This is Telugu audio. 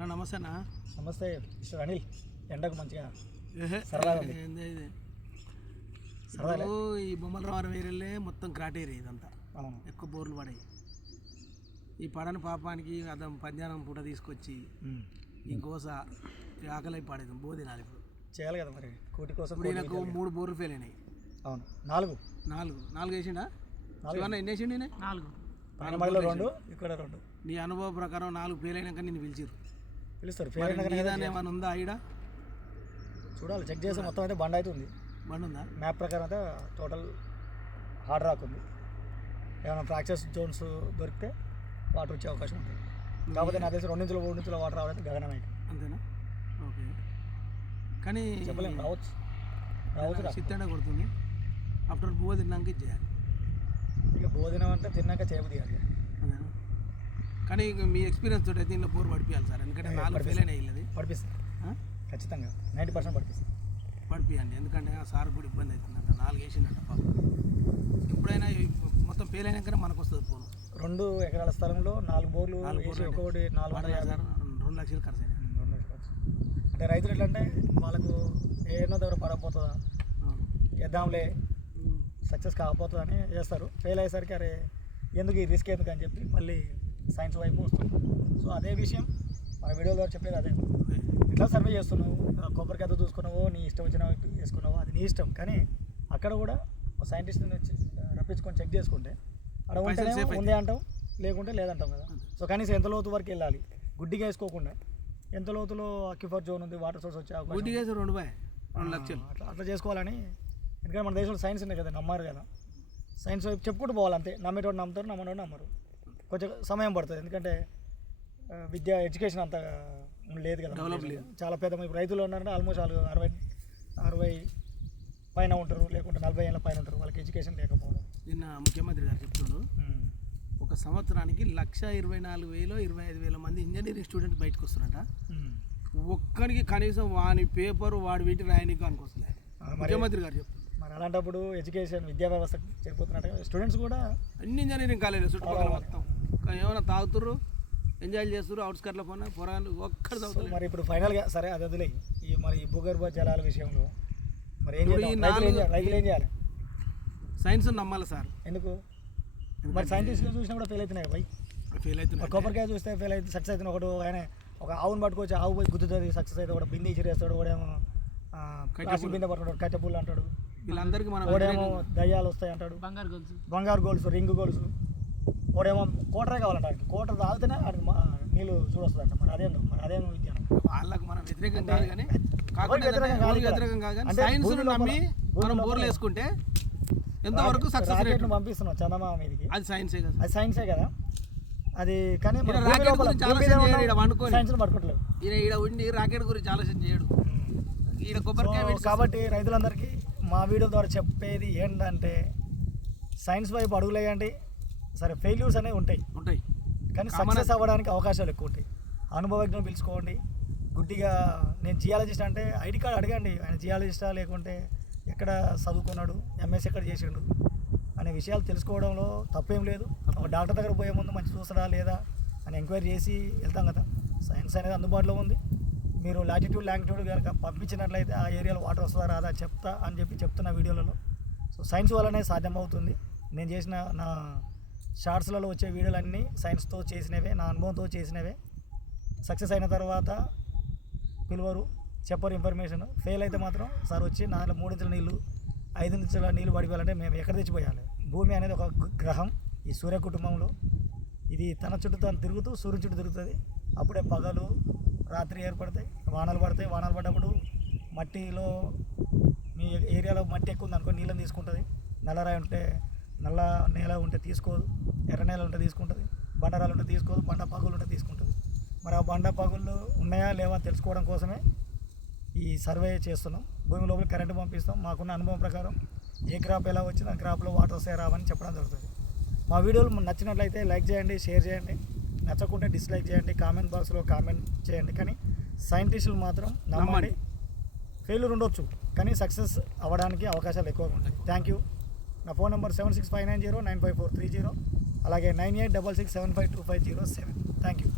నమస్తే అన్న నమస్తే మిస్టర్ అనిల్. ఎండకు మంచిగా ఏహే, సరదాగా ఉంది. ఏంది ఇది? సరదాలే. ఇప్పుడు ఈ బొమ్మల రావరం ఏరియాలే మొత్తం క్రాట్ ఏరియా ఇదంతా. అవును. ఎక్కువ బోర్లు పడాయి. ఈ పడని పాపానికి అదం పద్యానం పూట తీసుకొచ్చి ఉమ్. ఈ గోస ఈ ఆకలి అయి పాడేది. బో తినాలి ఇప్పుడు. చేయాలి కదా మరి? కోటి కోసం ఇప్పుడు ఈయనకు. మూడు బోర్లు ఫెయిల్ అయినాయి. అవును. నాలుగు. నాలుగు. నాలుగు వేసిండా? నాలుగు. శివన్న ఎన్ని వేసిండు? నాలుగు. పైన మడిలో రెండు ఇక్కడ రెండు. నీ అనుభవం ప్రకారం నాలుగు ఫెయిల్ అయినాక నిన్ను పిలిచిరు పిలుస్తారు. ఏమైనా ఉందా ఈడ చూడాలి చెక్ చేసి మొత్తం అయితే బండ్ అయితే ఉంది బండి ఉందా మ్యాప్ ప్రకారం అయితే టోటల్ హార్డ్ రాక్ ఉంది. ఏమైనా ఫ్రాక్చర్స్ జోన్స్ దొరికితే వాటర్ వచ్చే అవకాశం ఉంటుంది. కాకపోతే నా తెలిసి రెండు ఇంచుల మూడు ఇంచుల వాటర్ రావడం గగనమే అంతేనా? ఓకే. కానీ చెప్పలేము రావచ్చు. రావచ్చు. చిత్తెండ కొడుతుంది. ఆఫ్టర్ బువ్వ తిన్నాక చేయాలి ఇక భోజనం అంటే తిన్నాక చేయబుద్ది కాదు కానీ మీ ఎక్స్పీరియన్స్ తోటి దీనిలో బోర్ పడిపోయాలి సార్. ఎందుకంటే నాలుగు ఫెయిల్ అయినాయి ఇది పడిపిస్తాను ఖచ్చితంగా. నైంటీ పర్సెంట్ పడిపిస్తాను పడిపోయండి ఎందుకంటే ఆ సార్ కూడా ఇబ్బంది అవుతుందంట. నాలుగు వేసిందంట పాపం. ఎప్పుడైనా మొత్తం ఫెయిల్ అయినాకనే మనకు వస్తుంది ఫోన్ రెండు ఎకరాల స్థలంలో నాలుగు బోర్లు నాలుగు వేసి బోర్లు ఒక్కొక్కటి నాలుగు వందల రెండు లక్షలు ఖర్చు అయినాయి. రెండు లక్షలు ఖర్చు. అంటే రైతులు ఎట్లా అంటే వాళ్ళకు ఏడో దగ్గర పడకపోతుందా. వేద్దాంలే. సక్సెస్ కాకపోతుందని చేస్తారు. ఫెయిల్ అయ్యేసరికి అరే ఎందుకు ఈ రిస్క్ ఎందుకు అని చెప్పి మళ్ళీ సైన్స్ వైపు వస్తుంది. సో అదే విషయం మన వీడియో ద్వారా చెప్పేది అదే. ఇట్లా సర్వే చేస్తున్నావు? కొబ్బరికాయ చూసుకున్నావో నీ ఇష్టం వచ్చిన వేసుకున్నావో అది నీ ఇష్టం. కానీ అక్కడ కూడా ఒక సైంటిస్ట్ని రప్పించుకొని చెక్ చేసుకుంటే అక్కడ ఉంటేనే safe ఉందే అంటాం లేకుంటే లేదంటాం కదా. సో కనీసం ఎంత లోతు వరకు వెళ్ళాలి? గుడ్డిగా వేసుకోకుండా. ఎంత లోతులో అక్యుఫర్ జోన్ ఉంది వాటర్ సోర్స్ వచ్చే రెండు లక్షలు. అట్లా అట్లా చేసుకోవాలని. ఎందుకంటే మన దేశంలో సైన్స్ ఉన్నాయి కదా నమ్మారు కదా. సైన్స్ వైపు చెప్పుకుంటూ పోవాలి అంతే. నమ్మేటోడు నమ్ముతారు నమ్మనోడు నమ్మరు. కొంచెం సమయం పడుతుంది. ఎందుకంటే విద్య ఎడ్యుకేషన్ అంత లేదు కదా. చాలా పెద్ద ఇప్పుడు రైతులు ఉన్నారంటే ఆల్మోస్ట్ వాళ్ళు అరవై అరవై పైన ఉంటారు. లేకుంటే నలభై ఏళ్ళ పైన ఉంటారు. వాళ్ళకి ఎడ్యుకేషన్ లేకపోవడం. నిన్న ముఖ్యమంత్రి గారు ఉమ్. ఒక సంవత్సరానికి లక్ష ఇరవై నాలుగు వేలు ఇరవై ఐదు వేల మంది ఇంజనీరింగ్ స్టూడెంట్ బయటకు ఉమ్. ఒక్కడికి కనీసం వాని పేపర్ వాడి వీటి ఆ, మరి ముఖ్యమంత్రి గారు చెప్తున్నారు మరి అలాంటప్పుడు ఎడ్యుకేషన్ విద్యా వ్యవస్థ చెడిపోతున్నట్టు స్టూడెంట్స్ కూడా అన్ని ఇంజనీరింగ్ కాలేజీలు చుట్టుపక్కల మొత్తం. ఏమైనా తాగుతుర్రు? ఎంజాయ్ చేస్తుర్రు? అవుట్స్కట్లో పోయినా పొరాలు ఒక్కడు సో తాగుతలేదు మరి ఇప్పుడు ఫైనల్గా సరే అది వదిలే ఈ మరి ఈ భూగర్భ జలాల విషయంలో మరి ఏం చేయాలి? రైతులు ఏం చేయాలి? సైన్స్ నమ్మాలి సార్. ఎందుకు? మరి సైంటిస్టులు చూసినా కూడా ఫెయిల్ అవుతున్నాయి భయ్. ఫెయిల్ మరి అవుతున్నారు కొబ్బరికాయ చూస్తే ఫెయిల్ అయితే సక్సెస్ అవుతుంది. ఒకటి ఆయన ఒక ఆవును పట్టుకొచ్చి ఆవు పోయి గుద్దుతుంది సక్సెస్ అయితే కూడా బింది ఇచ్చిరేస్తాడు ఒకడేమో ఆ, ప్లాస్టిక్ బిందె పట్టుకుంటాడు కట్టెపుల్లు అంటాడు. వీళ్ళందరికీ మనం ఒకడేమో దయ్యాలు వస్తాయి అంటాడు. బంగారు గొలుసు. బంగారు గోల్స్ రింగ్ గోల్స్. ఒకడేమో కోటరే కావాలంట ఆయనకి. కోటర్ తాగితేనే మా- నీళ్ళు చూడొస్తుందంట మరి. అదేందో మరి. అదేం విజ్ఞానం వాళ్ళకు మనం వ్యతిరేకం కాదు కానీ కాకుండా వ్యతిరేకం ఏంటంటే కాదు కానీ సైన్స్ నమ్మి మనం బోర్లు వేసుకుంటే ఎంతవరకు సక్సెస్ రేట్ పంపిస్తున్నాం చందమామ మీదకి. అది సైన్సే కదా. అది సైన్సే కదా. అది కానీ ఈడ వండుకొని. సైన్స్ని పట్టుకోవట్లేదు ఈయన ఈడ ఉండి రాకెట్ గురించి ఆలోచన చేయడు. ఈడ కొబ్బరికాయ కాబట్టి రైతులందరికీ మా వీడియో ద్వారా చెప్పేది ఏంటంటే సైన్స్ వైపు అడుగులేయండి. సరే ఫెయిల్యూర్స్ అనేవి ఉంటాయి. ఉంటాయి. కానీ సక్సెస్ అవ్వడానికి అవకాశాలు ఎక్కువ ఉంటాయి. అనుభవజ్ఞులు పిలుచుకోండి. గుడ్డిగా నేను జియాలజిస్ట్ అంటే ఐడి కార్డ్ అడగండి. ఆయన జియాలజిస్టా లేకుంటే ఎక్కడ చదువుకున్నాడు ఎంఎస్ ఎక్కడ చేసిండు అనే విషయాలు తెలుసుకోవడంలో తప్పేం లేదు. ఒక డాక్టర్ దగ్గర పోయే ముందు మంచి చూస్తాడా లేదా అని ఎంక్వైరీ చేసి వెళ్తాం కదా. సైన్స్ అనేది అందుబాటులో ఉంది. మీరు లాటిట్యూడ్ లాంగిట్యూడ్ కనుక పంపించినట్లయితే ఆ ఏరియాలో వాటర్ వస్తుందా రాదా చెప్తా అని చెప్పి చెప్తున్న వీడియోలలో. సో సైన్స్ వల్లనే సాధ్యమవుతుంది. నేను చేసిన నా షార్ట్స్లలో వచ్చే వీడియోలన్నీ సైన్స్తో చేసినవే నా అనుభవంతో చేసినవే. సక్సెస్ అయిన తర్వాత పిలువరు చెప్పరు ఇన్ఫర్మేషన్. ఫెయిల్ అయితే మాత్రం సార్ వచ్చి నాలుగు మూడు నీళ్ళు ఐదు నిమిషాల నీళ్ళు పడిపోయాలంటే మేము ఎక్కడ తెచ్చిపోయాలి? భూమి అనేది ఒక గ్రహం ఈ సూర్య కుటుంబంలో. ఇది తన చుట్టూ తను తిరుగుతూ సూర్యుని చుట్టూ తిరుగుతుంది. అప్పుడే పగలు రాత్రి ఏర్పడతాయి. వానలు పడతాయి. వానలు పడ్డప్పుడు మట్టిలో మీ ఏరియాలో మట్టి ఎక్కువ ఉంది అనుకో నీళ్ళని తీసుకుంటుంది. నల్లరాయి ఉంటే నల్ల నేల ఉంటే తీసుకోదు ఎర్ర నేల ఉంటే తీసుకుంటుంది బండరాలు ఉంటే తీసుకోదు బండ పగులు ఉంటే తీసుకుంటుంది. మరి ఆ బండ పగుళ్ళు ఉన్నాయా లేవా తెలుసుకోవడం కోసమే ఈ సర్వే చేస్తున్నాం. భూమి లోపల కరెంటు పంపిస్తాం. మాకున్న అనుభవం ప్రకారం ఏ క్రాప్ ఎలా వచ్చింది ఆ క్రాప్లో వాటర్ వస్తాయి రావని చెప్పడం జరుగుతుంది. మా వీడియోలు నచ్చినట్లయితే లైక్ చేయండి షేర్ చేయండి. నచ్చకుంటే డిస్లైక్ చేయండి కామెంట్ బాక్స్లో కామెంట్ చేయండి. కానీ సైంటిస్టులు మాత్రం నమ్మండి. నమ్మండి. ఫెయిల్యూర్ ఉండొచ్చు కానీ సక్సెస్ అవ్వడానికి అవకాశాలు ఎక్కువగా ఉంటాయి. Thank you. నా phone number seven six five nine zero nine five four three zero అలాగే nine eight double six seven five two five zero seven. Thank you.